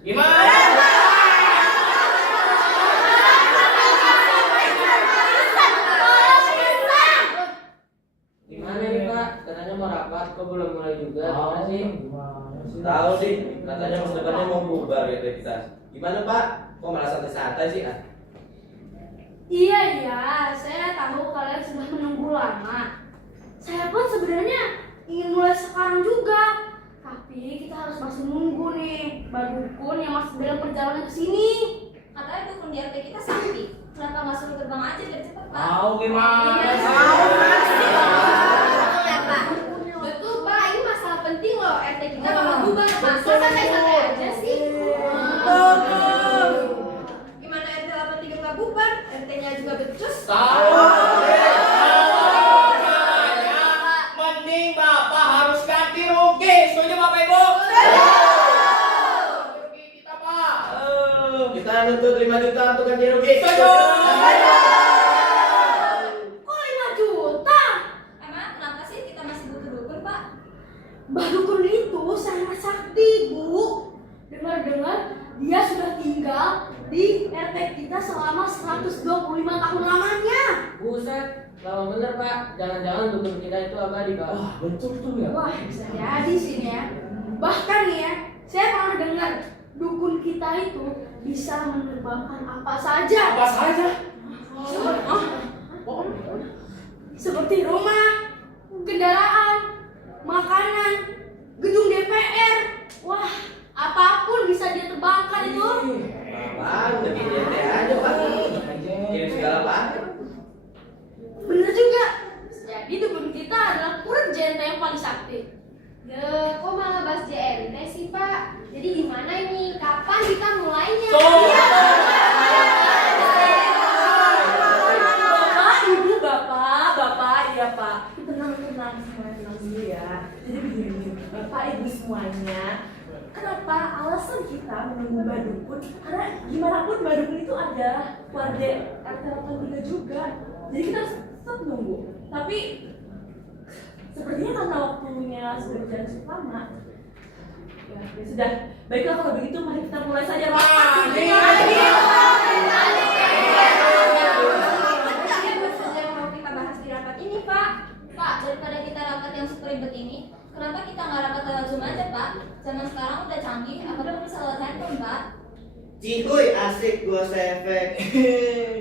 Gimana? Gimana nih Pak? Katanya mau rapat, kok belum mulai juga? Gimana sih? Tahu sih, katanya masa depannya mau bubar gitu kita. Gimana Pak? Kok malah santai-santai sih? Iya, saya tahu kalian sudah menunggu lama. Saya pun sebenarnya ingin mulai sekarang juga. Tapi kita harus masih nunggu nih Mbak Dukun yang masih dalam perjalanan ke sini. Katanya dukun di RT kita sakti. Kenapa nggak suruh gerbang aja biar cepet, Pak? Tahu gimana? Iya, Tahu. Ya, Pak. Betul Pak, ini masalah penting loh. RT kita bakal Oh, bubar. Masa betul. santai-santai aja sih? Gimana RT 83 nggak bubar? RT-nya juga becus. Tahu. Mending Bapak harus ganti rugi. Setuju Bapak Ibu? Rugi kita Pak. Kita nuntut 5 juta untuk ganti rugi. Setuju. Kok 5 juta? Emang kenapa sih kita masih butuh dukun, Pak? Mbak Dukun itu sangat sakti, Bu. Dengar-dengar dia sudah tinggal di RT kita selama 125 tahun lamanya. Buset, lama bener Pak. Jangan-jangan dukun kita itu abadi Pak. Wah, betul tuh ya. Wah, bisa jadi sih nih ya. Bahkan nih ya, saya pernah dengar dukun kita itu bisa menerbangkan apa saja. Apa saja? Seperti rumah, kendaraan, makanan, gedung DPR. Wah, apapun bisa dia terbangkan itu. Bang, udah gini aja Pak. Kirim segala Pak. Bener juga. Jadi dukun kita adalah Purjenta yang paling sakti. Kok malah bahas JNT sih Pak? Jadi gimana ini? Kapan kita mulainya? Bapak, Ibu, Bapak, iya Pak. Tenang semuanya, tenang dulu ya. Jadi begini, Bapak, Ibu semuanya. Kenapa alasan kita menunggu Mbak Dukun? Karena gimana pun Mbak Dukun itu adalah warga RT 83 juga. Jadi kita harus tetap nunggu. Tapi sepertinya karena waktunya sudah berjalan cukup lama. Ya sudah. Baiklah kalau begitu mari kita mulai saja Pak. Yang mau kita bahas di rapat ini, Pak. Pak, daripada kita rapat yang super ribet ini, kenapa kita nggak rapat lewat Zoom aja, Pak? Zaman sekarang udah canggih, apalagi bisa lewat handphone, Pak. Cihuy, asik gua sefek.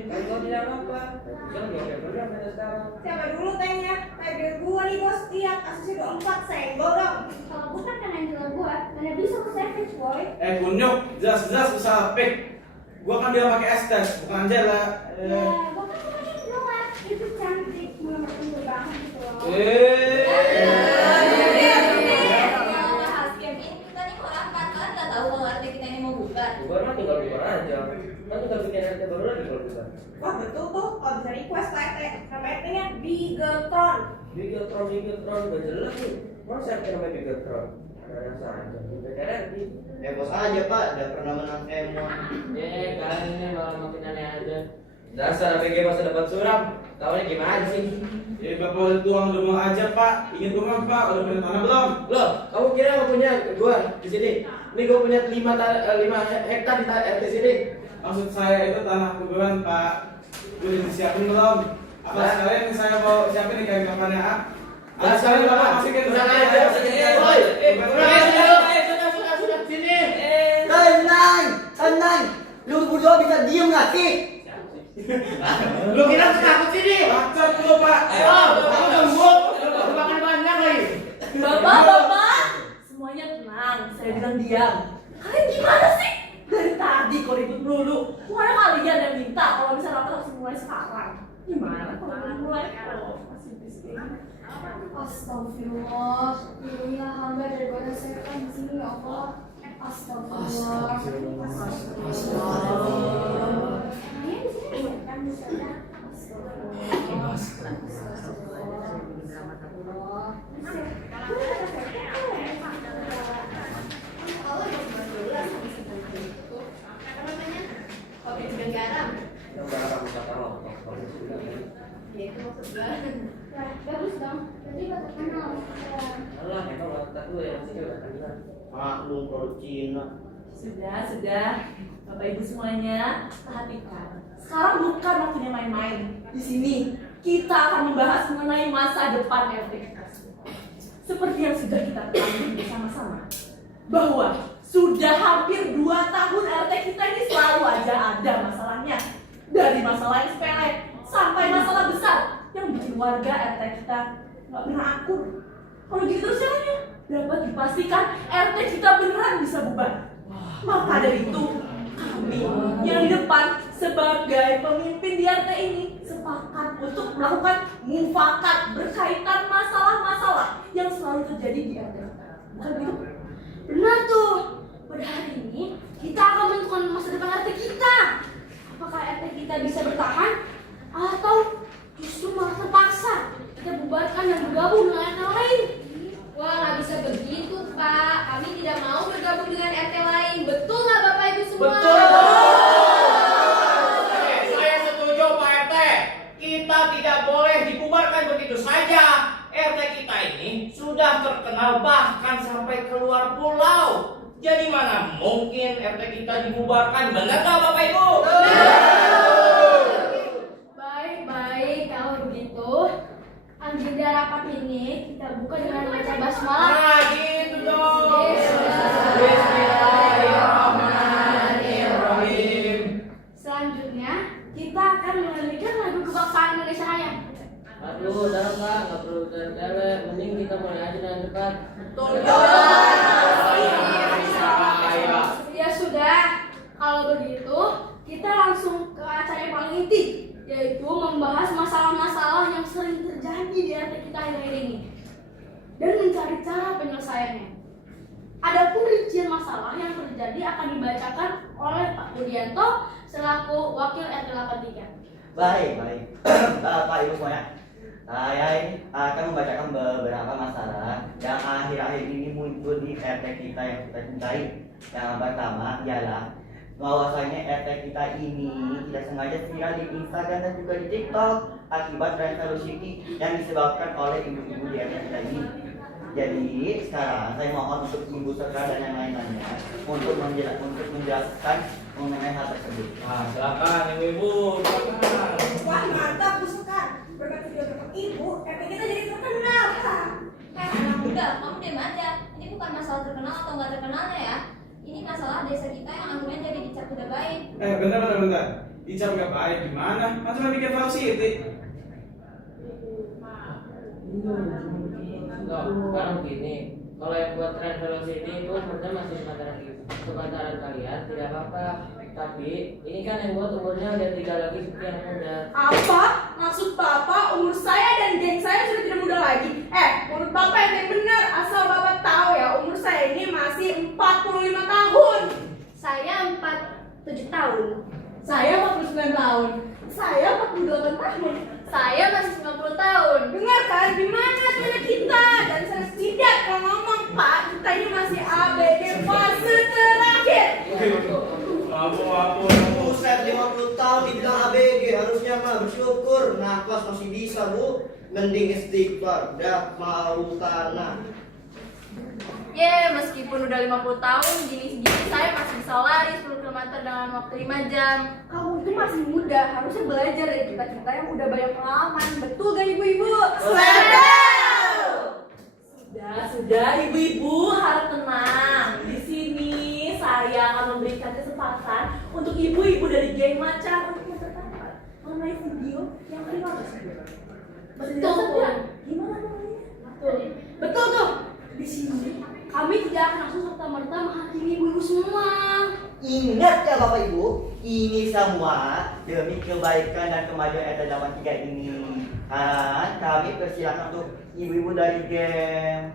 Kalau tidak apa-apa. Jangan jawab dulu sampai sekarang. Siapa dulu tehnya? Kayak gua nih bos, lihat kasusnya 24 senggol dong. Kalau bukan karena yang jual gua, mana bisa ke savage boy. Kunyuk, jelas-jelas usaha fake. Gua kan dia pakai estes, bukan Angela. Ya, gua kan pakai doang. Itu cantik, belum bertemu banget gitu loh. Kalau bahas game ini, kita nih mau rapat, kan nggak tahu kalau RT kita ini mau bubar. Bubar mah tinggal bubar aja. Kan tinggal bikin RT baru lagi kalau bubar. Wah betul tuh, kalau bisa request Pak RT. Nama RT-nya Bigetron. Bigetron udah jelas nih. Mau siapa yang namanya Bigetron? Ada saja. PKRI. Bos aja Pak, udah pernah menang M1. Kalian ini malah makin aneh aja. Dasar ABG masa depan suram. Tahunya gimana sih? Ya Bapak udah tuang udah mau aja Pak. Ingin rumah Pak, udah punya tanah belum? Loh, kamu kira nggak punya gua di sini? Ini gua punya 5 hektar di RT sini. Maksud saya itu tanah kuburan Pak. Udah disiapin belum? Apa sekalian yang saya mau siapin nih kayak kapannya ah? Ada sekalian Bapak masukin ke sana aja. Woi, sudah sini. Tenang. Lu berdua bisa diem nggak sih? Lu kira takut sini? Bacot lu Pak. Kamu gembok, makan banyak lagi. Bapak, semuanya tenang. Saya bilang diam. Kalian gimana sih? Dari tadi kok ribut melulu. Pokoknya kalian yang minta kalau misalnya rapat harus mulai sekarang. Gimana kalau belum mulai? Oh, masih bising. Astagfirullah, pilihlah hamba daripada setan di sini ya Allah. Astagfirullah. Astagfirullah. Ini di sini setan di sana. Kopi dengan garam. Yang barang kata lo. Ya itu maksudnya. Nah, bagus dong. Jadi baru kenal. Allah, emang otak lu yang sini udah kenal. Maklum produk Cina. Sudah, Bapak Ibu semuanya, perhatikan. Sekarang bukan waktunya main-main. Di sini kita akan membahas mengenai masa depan RT kita. Seperti yang sudah kita ketahui bersama-sama, bahwa sudah hampir 2 tahun RT kita ini selalu aja ada masalahnya. Dari masalah yang sepele sampai masalah besar yang bikin warga RT kita nggak pernah akur. Kalau gitu terus caranya dapat dipastikan RT kita beneran bisa bubar. Maka dari itu kami yang di depan sebagai pemimpin di RT ini sepakat untuk melakukan mufakat berkaitan masalah-masalah yang selalu terjadi di RT. Bukan begitu? Benar tuh. Pada hari ini kita akan menentukan masa depan RT kita. Apakah RT kita bisa bertahan atau justru malah terpaksa kita bubarkan dan bergabung dengan RT lain? Wah, nggak bisa begitu, Pak. Kami tidak mau bergabung dengan RT lain. Betul nggak, Bapak Ibu semua? Saya setuju, Pak RT. Kita tidak boleh dibubarkan begitu saja. RT kita ini sudah terkenal bahkan sampai keluar pulau. Jadi mana mungkin RT kita dibubarkan? Benar nggak, Bapak Ibu? Baik, kalau begitu agenda rapat ini kita buka dengan baca basmalah. Nah, gitu dong. Bismillahirrahmanirrahim. Selanjutnya kita akan menyanyikan lagu kebangsaan Indonesia Raya. Aduh, udah Pak, nggak perlu tele-tele. Mending kita mulai aja dengan cepat. Ya sudah, kalau begitu kita langsung ke acara yang paling inti, yaitu membahas masalah-masalah yang sering terjadi di RT kita akhir-akhir ini dan mencari cara penyelesaiannya. Adapun rincian masalah yang terjadi akan dibacakan oleh Pak Budianto selaku Wakil RT 83. Baik. Bapak Ibu semuanya, saya akan membacakan beberapa masalah yang akhir-akhir ini muncul di RT kita yang kita cintai. Yang pertama ialah bahwasanya RT kita ini tidak sengaja viral di Instagram dan juga di TikTok akibat revolusi yang disebabkan oleh ibu-ibu di RT kita ini. Jadi sekarang saya mohon untuk Ibu Sekra dan yang lain-lainnya untuk menjelaskan mengenai hal tersebut. Nah, silakan Ibu-ibu. Wah, mantap, Bu Sekar. Berkat video Ibu, RT kita jadi terkenal. Anak muda, kamu diam aja. Ini bukan masalah terkenal atau nggak terkenalnya ya. Ini masalah desa kita yang argumen jadi dicap udah baik. Bentar. Dicap gak baik gimana? Kan cuma bikin falsity. Enggak, sekarang begini. Kalau yang buat tren velocity itu umurnya masih sepantaran kalian, tidak apa-apa. Tapi ini kan yang buat umurnya udah 3 lagi seperti yang muda. Apa? Maksud Bapak umur saya dan geng saya sudah tidak muda lagi? Menurut Bapak yang benar, asal Bapak tahu ya, umur saya ini masih 45 tahun. Saya 47 tahun. Saya 49 tahun. Saya 48 tahun. Saya masih 90 tahun. Dengar kan, gimana teman kita? Dan saya tidak kalau ngomong Pak, kita ini masih ABG fase terakhir. Buset, 50 tahun dibilang ABG, harusnya mah bersyukur. Nafas masih bisa, Bu. Mending istighfar, dah mau tanah. Meskipun udah 50 tahun, gini-gini saya masih bisa lari 10 km dalam waktu 5 jam. Kamu itu masih muda, harusnya belajar dari kita-kita yang udah banyak pengalaman. Betul gak ibu-ibu? Sudah, ibu-ibu harap tenang. Di sini saya akan memberikan kesempatan untuk ibu-ibu dari geng Macan untuk berpendapat mengenai video yang viral tersebut. Betul. Gimana namanya? Betul tuh. Di sini kami tidak akan langsung serta-merta menghakimi ibu-ibu semua. Ingat ya Bapak Ibu, ini semua demi kebaikan dan kemajuan RT 83 ini. Kami persilakan untuk ibu-ibu dari geng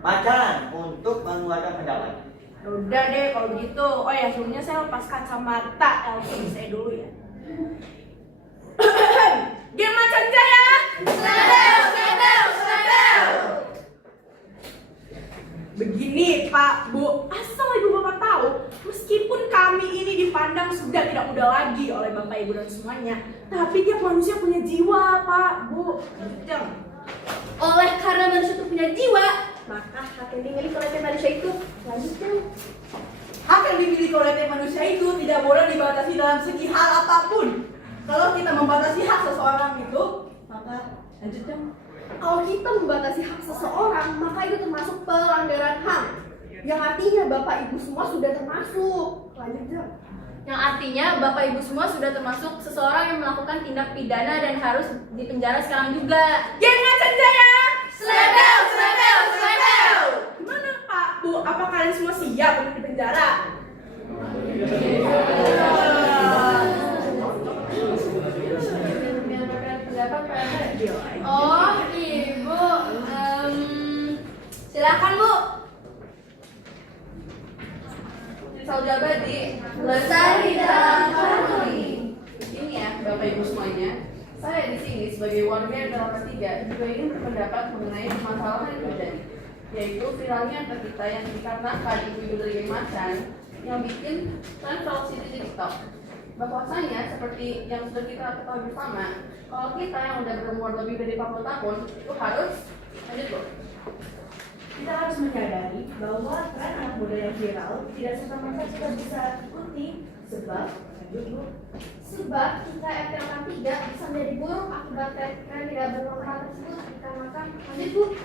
Macan untuk mengeluarkan pendapat. Udah deh kalau gitu. Oh ya, sebelumnya saya lepas kacamata LCD saya dulu ya. Geng Macan Jaya. Begini Pak, Bu, asal Ibu Bapak tahu, meskipun kami ini dipandang sudah tidak muda lagi oleh Bapak Ibu dan semuanya, tapi tiap manusia punya jiwa, Pak, Bu. Oleh karena manusia itu punya jiwa, maka hak yang dimiliki oleh tiap manusia itu lanjutkan. Hak yang dimiliki oleh tiap manusia itu tidak boleh dibatasi dalam segi hal apapun. Kalau kita membatasi hak seseorang itu, maka lanjutkan. Kalau kita membatasi hak seseorang, maka itu termasuk pelanggaran HAM. Yang artinya Bapak Ibu semua sudah termasuk. Lanjutkan. Yang artinya Bapak Ibu semua sudah termasuk seseorang yang melakukan tindak pidana dan harus dipenjara sekarang juga. Geng Macan Jaya! Seledel, seledel, seledel. Gimana Pak, Bu? Apa kalian semua siap untuk dipenjara? Oh, Ibu. Silakan, Bu. Salju abadi Lestari dalam harmoni. Begini ya Bapak Ibu semuanya, saya di sini sebagai warga RT 3 juga ingin berpendapat mengenai permasalahan yang terjadi, yaitu viralnya RT kita yang dikarenakan ibu-ibu dari Geng Macan yang bikin tren Travel City di TikTok. Bahwasanya seperti yang sudah kita ketahui bersama, kalau kita yang udah berumur lebih dari 40 tahun itu harus lanjut loh. Kita harus menyadari bahwa tren anak muda yang viral tidak serta-merta kita bisa ikuti sebab Sebab kita RT 3 bisa menjadi buruk akibat tren tidak bermanfaat tersebut dikarenakan lanjut, Bu.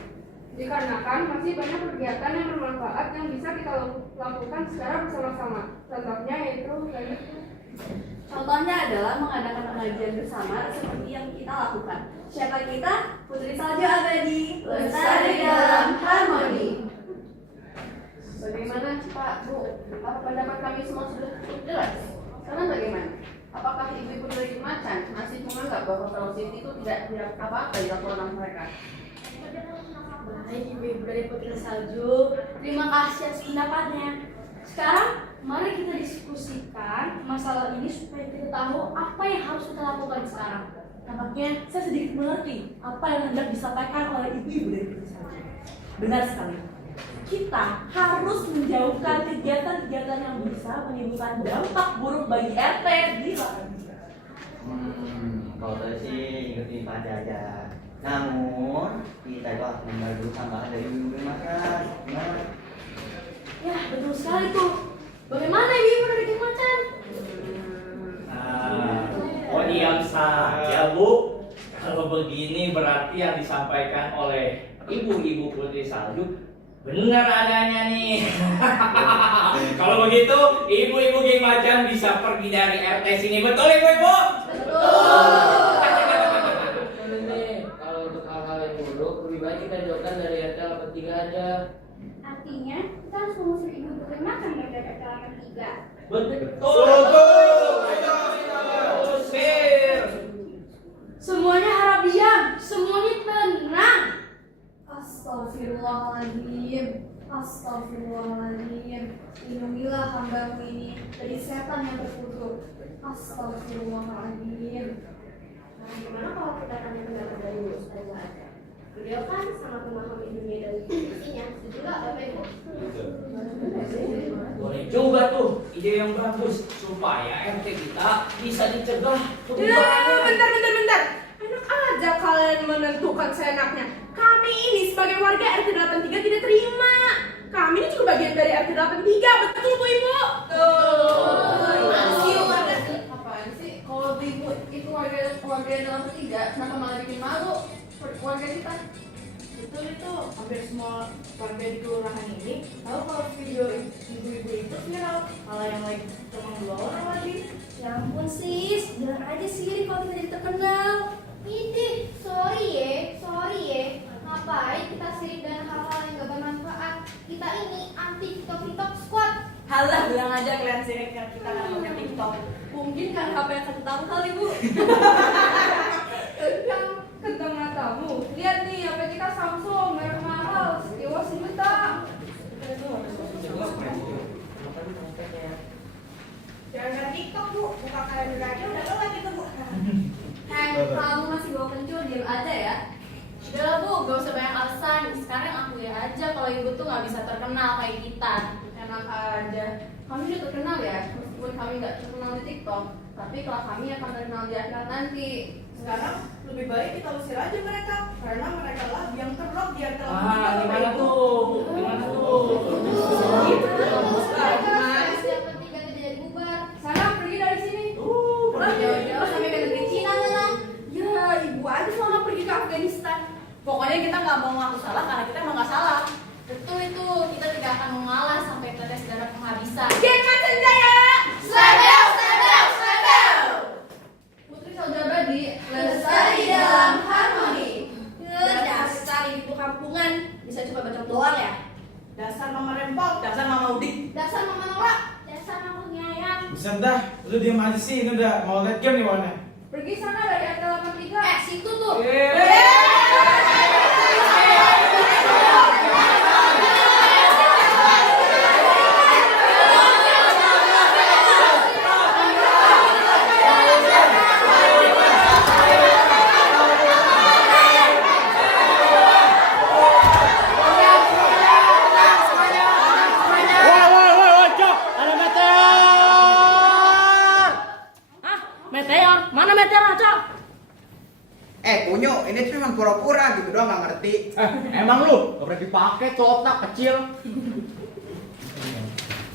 Dikarenakan masih banyak kegiatan yang bermanfaat yang bisa kita lakukan secara bersama-sama. Contohnya yaitu Contohnya adalah mengadakan pengajian bersama seperti yang kita lakukan. Siapa kita? Putri Salju Abadi, Lestari dalam harmoni. Bagaimana Pak, Bu? Apa pendapat kami semua sudah cukup jelas? Sekarang bagaimana? Apakah ibu-ibu dari Geng Macan masih menganggap bahwa Travel City itu tidak apa-apa di laporan mereka? Baik, Ibu-ibu dari Putri Salju, terima kasih atas pendapatnya. Sekarang mari kita diskusikan masalah ini supaya kita tahu apa yang harus kita lakukan sekarang. Tampaknya saya sedikit mengerti apa yang hendak disampaikan oleh ibu-ibu dari Putri. Benar sekali. Kita harus menjauhkan kegiatan-kegiatan yang bisa menimbulkan dampak buruk bagi RT di lapangan. Kalau tadi sih ikutin Pak aja. Namun kita itu harus membantu tambahan dari ibu makan. Gimana? Ya, betul sekali tuh. Bagaimana ibu-ibu dari Geng Macan? Oh diam saja Bu. Kalau begini berarti yang disampaikan oleh ibu-ibu Putri Salju benar adanya nih. Kalau begitu ibu-ibu Geng Macan bisa pergi dari RT sini, betul ibu-ibu? Betul. Kalau untuk hal-hal yang buruk lebih baik kita jauhkan dari RT 3 aja. Artinya kita harus mengusir ibu-ibu Geng Macan dari RT 3. Betul. Usir. Semuanya harap diam, semuanya tenang. Astagfirullahaladzim. Astagfirullahaladzim. Lindungilah hambamu ini dari setan yang terkutuk. Astagfirullahaladzim. Nah, gimana kalau kita tanya pendapat dari Bu Ustazah aja? Beliau kan sangat memahami dunia dan isinya. Setuju nggak Bapak Ibu? Boleh juga tuh ide yang bagus supaya RT kita bisa dicegah Bentar. Enak aja kalian menentukan seenaknya. Kami ini sebagai warga RT 83 tidak terima. Kami ini juga bagian dari RT 83, betul Bu Ibu? Apaan sih? Kalau ibu itu warga dalam ketiga, kenapa malah bikin malu warga kita? Betul itu, hampir semua warga di kelurahan ini tahu kalau video ibu-ibu itu viral, malah yang like cuma 2 orang lagi. Ya ampun sis, bilang aja sih kalau kita jadi terkenal. Ini, sorry ya. Ngapain kita sirik dengan hal-hal yang gak bermanfaat? Kita ini anti TikTok squad. Halah, bilang aja kalian sirik yang kita nggak pakai TikTok. Mungkin kan HP yang kentang kali Bu. kentang matamu. Lihat nih, HP kita Samsung, merek mahal, sekiwa 1 juta. Jangan TikTok Bu, buka kalender aja udah lewat itu Bu. Kamu masih bawa kencur, diam aja ya. Udah Bu, gak usah banyak alasan. Sekarang aku ya aja kalau ibu tuh gak bisa terkenal kayak kita. Enak aja. Kami udah terkenal ya, meskipun kami nggak terkenal di TikTok, tapi kalau kami akan terkenal di akhirat nanti. Sekarang lebih baik kita usir aja mereka karena mereka lah yang terlock di RT Gimana tuh? Gimana tuh? Siapa tiga tidak jadi bubar. Sana pergi dari sini. Pulang jauh-jauh sampai ke negeri Cina sana. Ya, ibu aja selama pergi ke Afghanistan. Pokoknya kita nggak mau ngaku salah karena kita emang nggak salah. Betul itu, kita tidak akan mengalah sampai tetes darah penghabisan. Jangan senjaya. Putri Saudabadi Lestari dalam harmoni. Dasar ibu kampungan, bisa coba baca doang ya. Dasar mama rempong, dasar mama udik. Dasar mama Nora, dasar mama penyayang. Buset dah, lu diam aja sih, ini udah mau liat game nih warna. pergi sana dari RT 83. Situ tuh. Meteor? Mana meteor, Cok? Punyo, ini cuma pura-pura gitu doang, nggak ngerti. Emang lu gak pernah dipakai tuh otak kecil.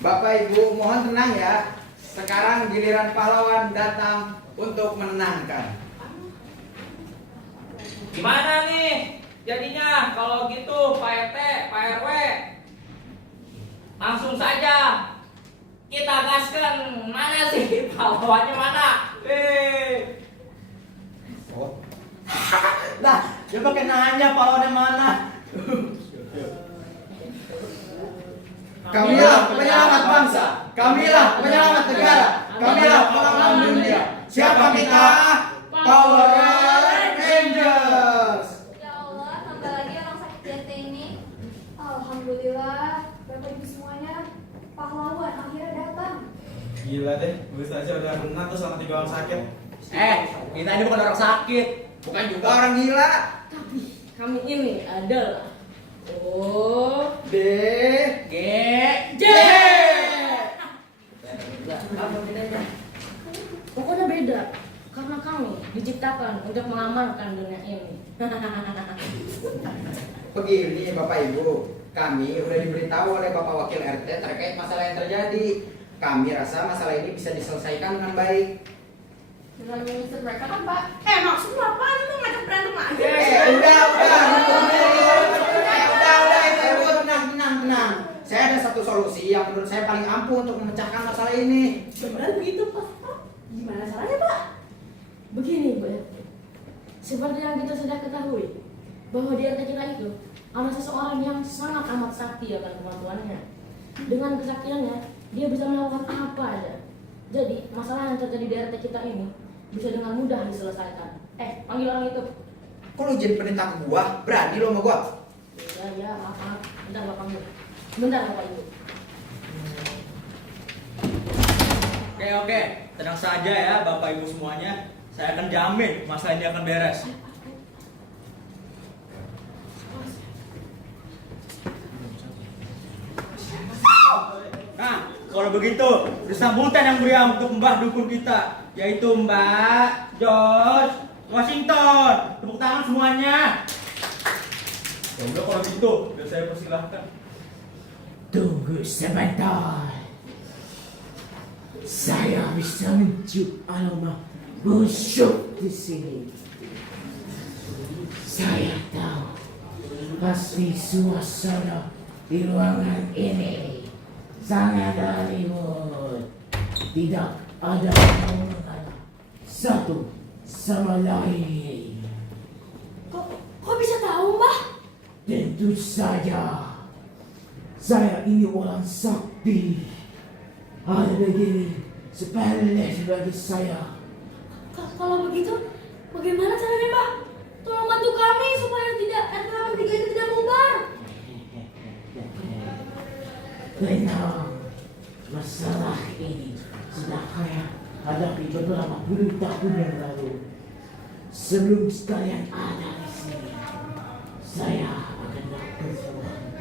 Bapak Ibu, mohon tenang ya. Sekarang giliran pahlawan datang untuk menenangkan. Gimana nih? Jadinya kalau gitu Pak RT, Pak RW, langsung saja kita gaskan. Mana sih pahlawannya mana? Oh. Lah, dia pakai nanya pahlawannya mana? Kamilah penyelamat bangsa, Kamilah penyelamat negara, Kamilah pahlawan dunia. Siapa kita? Power Rangers. Ya Allah, tambah lagi orang sakit jantung ini. Alhamdulillah, Bapak Ibu semuanya, pahlawan akhirnya datang. Gila deh, gue aja udah menang tuh sama 3 orang sakit. Kita ini bukan orang sakit, Bukan juga orang gila. Kami ini adalah D. G. J. Apa bedanya? Pokoknya beda, karena kami diciptakan untuk mengamankan dunia ini. Begini Bapak Ibu, kami udah diberitahu oleh Bapak Wakil RT terkait masalah yang terjadi. Kami rasa masalah ini bisa diselesaikan dengan baik. Dengan mengusir mereka kan, Pak? Maksud lu apaan? Lu ngajak berantem lagi? Udah, Ibu, tenang. Saya ada satu solusi yang menurut saya paling ampuh untuk memecahkan masalah ini. Sebenarnya begitu, Pak. Gimana caranya, Pak? Begini, Bu. Seperti yang kita sudah ketahui, bahwa di RT kita itu ada seseorang yang sangat amat sakti akan kemampuannya. Dengan kesaktiannya, dia bisa melakukan apa aja. Jadi, masalah yang terjadi di RT kita ini bisa dengan mudah diselesaikan. Panggil orang itu. Kok lu jadi perintah gua? Berani lu sama gua? Ya, maaf. Bentar, Bapak Ibu. Bentar, Bapak Ibu. Oke, tenang saja ya Bapak Ibu semuanya. Saya akan jamin masalah ini akan beres. Nah, kalau begitu, sambutan yang meriah untuk Mbak Dukun kita, yaitu Mbak George Washington. Tepuk tangan semuanya. Ya udah kalau gitu, biar saya persilahkan. Tunggu sebentar. Saya bisa mencium aroma busuk di sini. Saya tahu pasti suasana di ruangan ini sangat ribut. Tidak ada hubungan satu sama lain. Kok bisa tahu, Mbah? Tentu saja. Saya ini orang sakti. Ada begini sepele bagi saya. Kalau begitu, bagaimana caranya, Mbah? Tolong bantu kami supaya tidak RT 83 itu tidak bubar. Benar, masalah ini sudah saya hadapi beberapa puluh tahun yang lalu. Sebelum sekalian ada di sini, saya akan melakukan sesuatu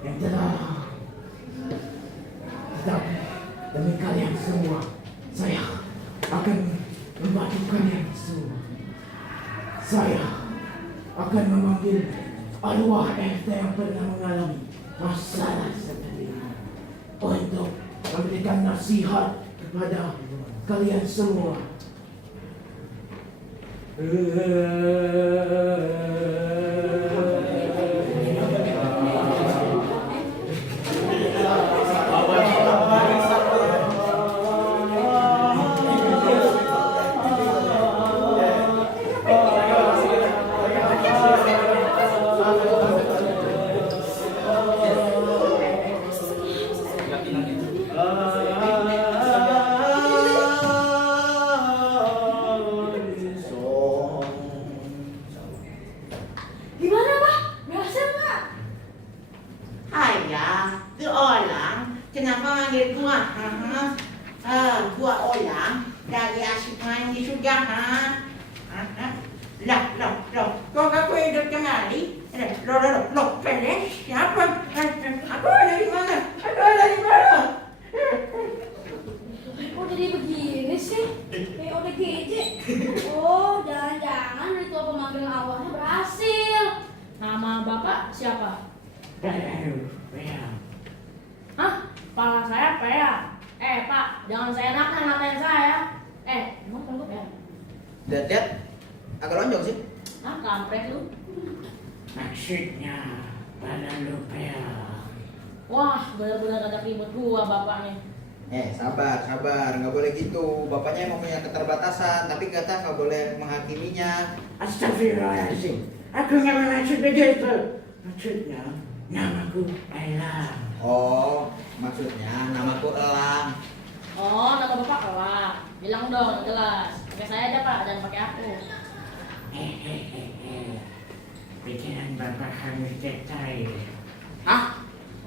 yang tenang. Tetapi demi kalian semua, saya akan membantu kalian semua. Saya akan memanggil arwah RT yang pernah mengalami masalah seperti ini untuk memberikan nasihat kepada kalian semua. Gimana Pak? Berhasil Pak? Ayah, tuh orang kenapa manggil gua? Gua orang dari asik main di surga, Loh, kok aku hidup kembali? Loh, kalian siapa? Aku ada di mana? Kok jadi begini sih? Kayak ODGJ. Oh, jangan-jangan ritual pemanggilan awalnya berhasil. Nama bapak siapa? Hah? Kepala saya Pea. Pak, jangan saya ngatain saya. Emang kamu Pea? Lihat, agak lonjong sih. Kampret lu. Maksudnya badan lu Pea. Wah, benar-benar ada ribut gua bapaknya. Sabar, nggak boleh gitu. Bapaknya emang punya keterbatasan, tapi kata nggak boleh menghakiminya. Astagfirullahaladzim. Aku nggak bermaksud begitu. Maksudnya namaku Elang. Oh, maksudnya namaku Elang. Oh, nama bapak Elang. Bilang dong, jelas. Pakai saya aja Pak, jangan pakai aku. Pikiran bapak hangus cetai. Hah?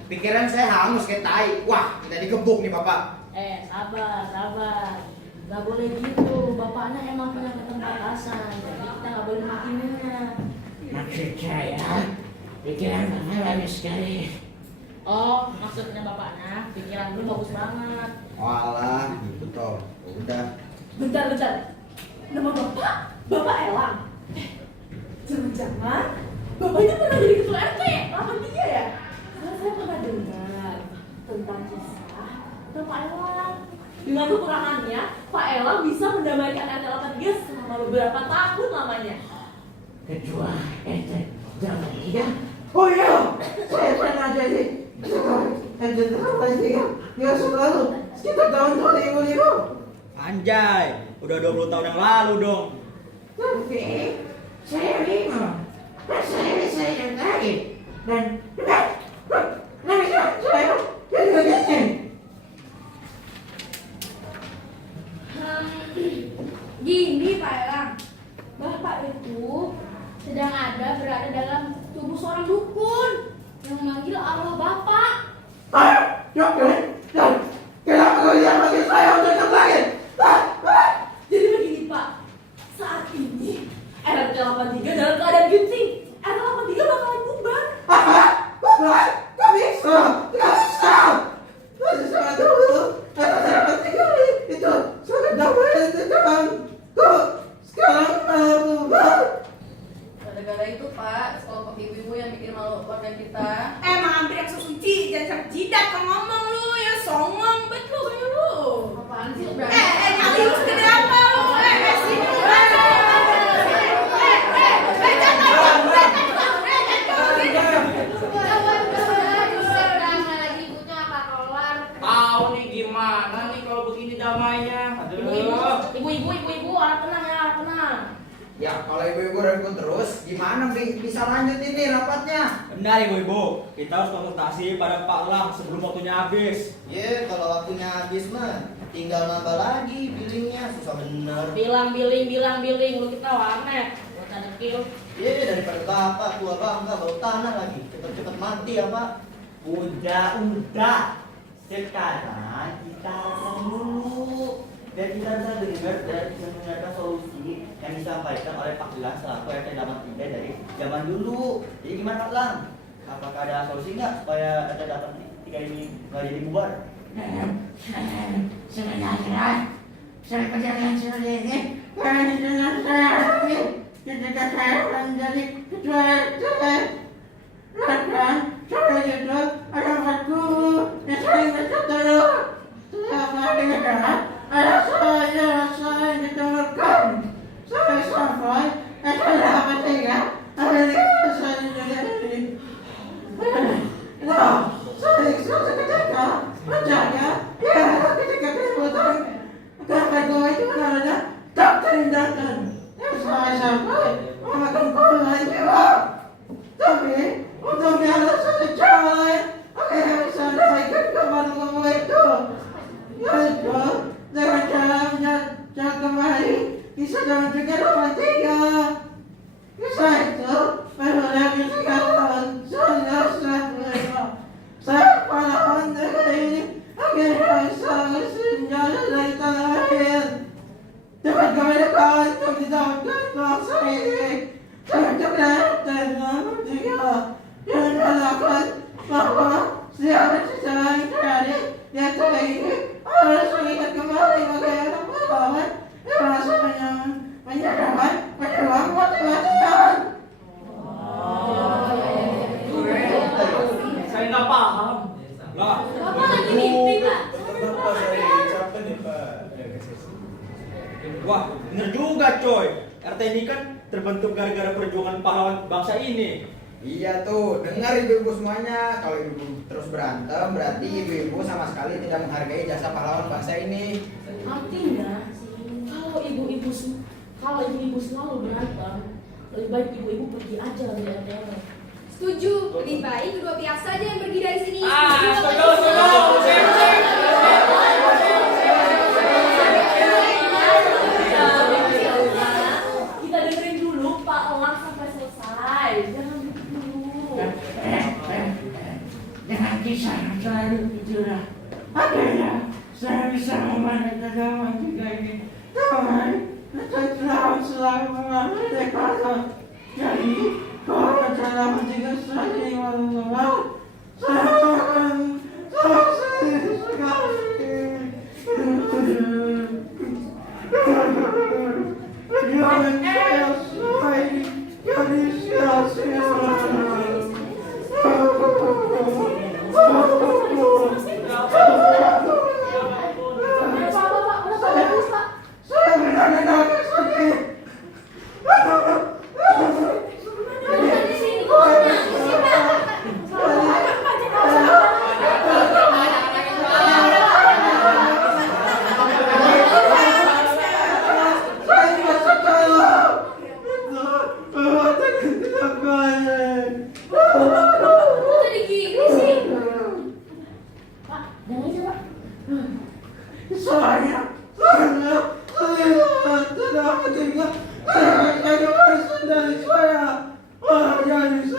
Pikiran saya hangus kayak tai. Wah, kita digebuk nih bapak. Sabar. Gak boleh gitu. Bapaknya emang punya keterbatasan. Jadi kita gak boleh makiminya. Maksud saya, pikiran bapak bagus sekali. Oh, maksudnya bapaknya, pikiran lu bagus banget. Walah, gitu toh. Udah. Bentar. Nama Bapak Elang. Jangan-jangan bapaknya pernah jadi ketua RT 83 ya? Karena saya pernah dengar tentang kisah Bapak Elang. Dengan kekurangannya, Pak Elang bisa mendamaikan RT 83 selama beberapa tahun lamanya. Ketua RT zaman 3. Oh iya, saya pernah jadi RT 83 yang selalu sekitar tahun 2005. Anjay, udah 20 tahun yang lalu dong. Tapi saya bingung. Saya yang tadi dan saya jadi begitu. Gini Pak Elang, Bapak itu sedang berada dalam tubuh seorang dukun yang memanggil arwah Bapak. Kenapa kalian panggil saya untuk kembali? Jadi begini Pak, saat ini RT 83 dalam keadaan genting. RT 83 bakalan bubar. Gak bisa. Masih sangat dulu. Itu sangat damai di depan. Sekarang malah bubar. Gara-gara itu Pak, sekelompok ibu-ibu yang bikin malu keluarga kita. Emang hampir yang suci, jangan jidat kalau ngomong lu ya songong betul kayak lu. Apaan sih lu Nyali lu segede apa lu? Sini lu. Tahu nih gimana nih kalau begini damainya. Ibu-ibu, orang tenang ya, tenang. Ya, kalau ibu-ibu ribut terus, gimana bisa lanjut ini rapatnya? Benar ibu-ibu, kita harus konsultasi pada Pak Elang sebelum waktunya habis. Kalau waktunya habis mah tinggal nambah lagi billingnya, susah bener. Bilang billing, lu kita warnet. Buat dekil. Daripada bapak tua bangga bau tanah lagi, cepet-cepet mati ya Pak. Udah. Sekarang kita lakukan dulu. Dan kita bisa dengar dan bisa mendengarkan solusi yang disampaikan oleh Pak Elang selaku RT Damat 3 dari zaman dulu. Jadi gimana Pak Elang? Apakah ada solusi nggak supaya RT Damat 3 ini nggak jadi bubar? Sebenarnya saya perjalanan seperti ini karena dengan saya ketika saya menjadi ketua RT. Bahkan sore itu ada 4 guru yang saling berseteru. Setiap harinya ada saya yang ditemukan. Sampai ada ketiga ada di saya jadi. Nah, saya suatu ketika menjaga ya ketika keributan karena gue itu namanya tak tindakan yang saya sampai memakan korban jiwa. Tapi untuk dialog satu cara lain yang bisa sampaikan kepada kamu itu yaitu dengan cara menyatakan kembali kisah dalam 383. Kisah itu berbeda kesegaran saya pada negara ini akhirnya bisa senjata dari tanah air. Dapat kemerdekaan untuk didapatkan bangsa ini. Sebenarnya dengan juga yang melakukan bahwa siapa secara yang terjadi di atas ini harus mengingat kembali bagaimana pahlawan yang merasa menyerahkan pejuang motivasikan. Saya nggak paham. Lah, Bapak lagi mimpi, Pak. Bapak saya capek nih, Pak. Wah, bener juga coy. RT ini kan terbentuk gara-gara perjuangan pahlawan bangsa ini. Iya tuh, dengar ibu-ibu semuanya. Kalau ibu terus berantem, berarti ibu-ibu sama sekali tidak menghargai jasa pahlawan bangsa ini. Artinya, kalau ibu-ibu selalu berantem, lebih baik ibu-ibu pergi aja dari RT. Setuju, lebih baik kedua pihak saja yang pergi dari sini. Setuju. Kita dengerin dulu Pak Elang sampai selesai. Jangan gitu dulu. Dengan kisah yang selalu itulah akhirnya saya bisa memandang kedamaian juga ini. Damai, saya selalu mengambil dekatan. Jadi, kalau dalam 355 saya akan selesai sekali. Jangan saya selesai jadi sia-sia. Saya benar-benar sakit. Jadi gini sih. Pak, jangan aja Pak. Saya tidak tinggal kehidupan dari saya. Jadi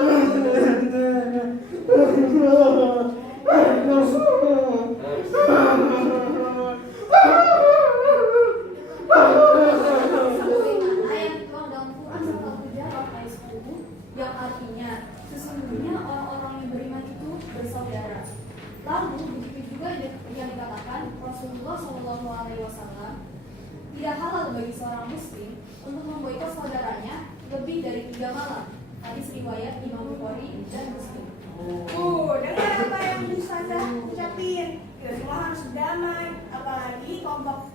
Ayat Tuhan dalam Quran surah 7 ayat 10 yang artinya sesungguhnya orang-orang yang beriman itu bersaudara. Lalu begitu juga yang dikatakan Rasulullah SAW tidak halal bagi seorang muslim untuk memboikot saudaranya lebih dari 3 malam. Hadis riwayat Imam Bukhari dan Muslim. Dengar apa yang Ustazah ucapin. Kita semua harus damai, apalagi kelompok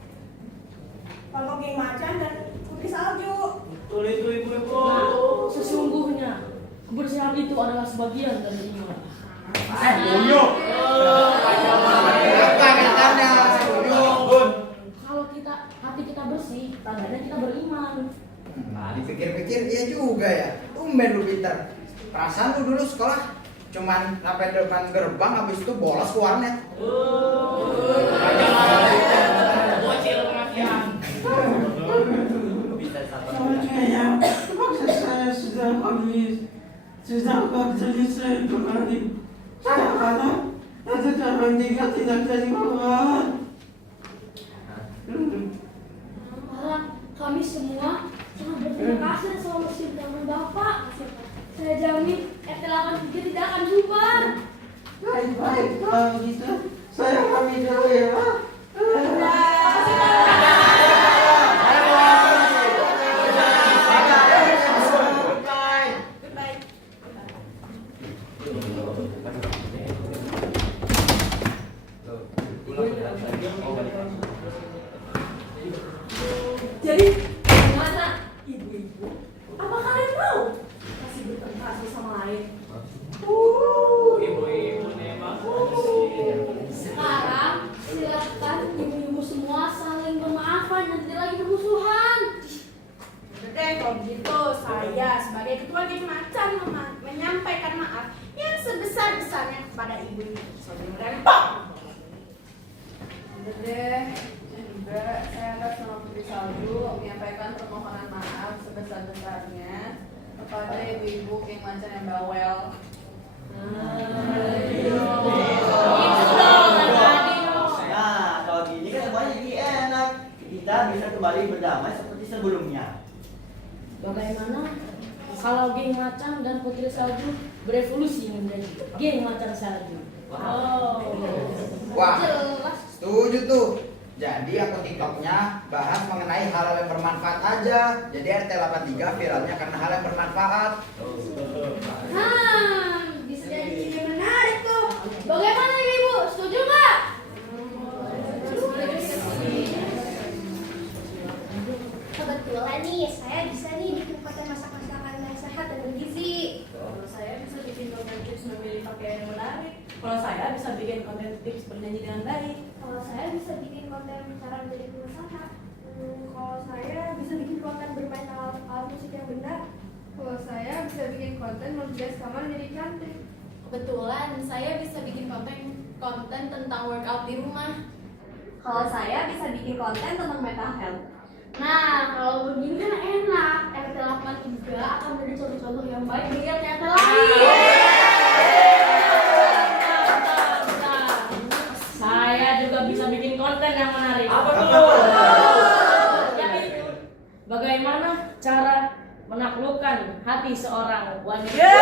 geng macan dan putri salju. Betul itu ibu-ibu. Sesungguhnya kebersihan itu adalah sebagian dari iman. Bonyok. Kalau hati kita bersih, tandanya kita beriman. Nah, dipikir-pikir iya juga ya. Tumben lu pintar. Perasaan lu dulu sekolah cuman sampai depan gerbang, habis itu bolos ke warnet. Bocil kematian. Soalnya maksud saya sudah habis. Sudah waktunya saya kembali. Saya kata itu terhentinya tidak jadi makan. Kami semua sangat berterima kasih dan selalu siap dengan Bapak. Saya jamin RT 83 tidak akan bubar. Baik-baik kalau gitu. Saya pamit dulu ya, Pak. Soalnya merempang. Udah deh, juga saya atas nama Putri Salju menyampaikan permohonan maaf sebesar-besarnya kepada ibu-ibu geng macan yang bawel. Nah, kalau gini kan semuanya jadi enak. Kita bisa kembali berdamai seperti sebelumnya. Bagaimana kalau geng macan dan Putri Salju berevolusi menjadi geng macan salju? Wah, setuju tuh. Jadi akun TikToknya bahas mengenai hal-hal yang bermanfaat aja. Jadi RT 83 viralnya karena hal yang bermanfaat. Bisa jadi ide menarik tuh. Bagaimana ibu? Setuju nggak? Kebetulan nih, saya bisa nih bikin konten masak-masakan yang sehat dan bergizi. Kalau saya bisa bikin konten tips memilih pakaian yang menarik. Kalau saya bisa bikin konten tips bernyanyi dengan baik. Kalau saya bisa bikin konten cara menjadi pengusaha. Kalau saya bisa bikin konten bermain alat musik yang benar. Kalau saya bisa bikin konten menghias kamar jadi cantik. Kebetulan saya bisa bikin konten tentang workout di rumah. Kalau saya bisa bikin konten tentang mental health. Nah, kalau begini kan enak. RT 83 akan menjadi contoh-contoh yang baik bagi RT lain. Saya juga bisa bikin konten yang menarik. Apa tuh? Yaitu bagaimana cara menaklukkan hati seorang wanita.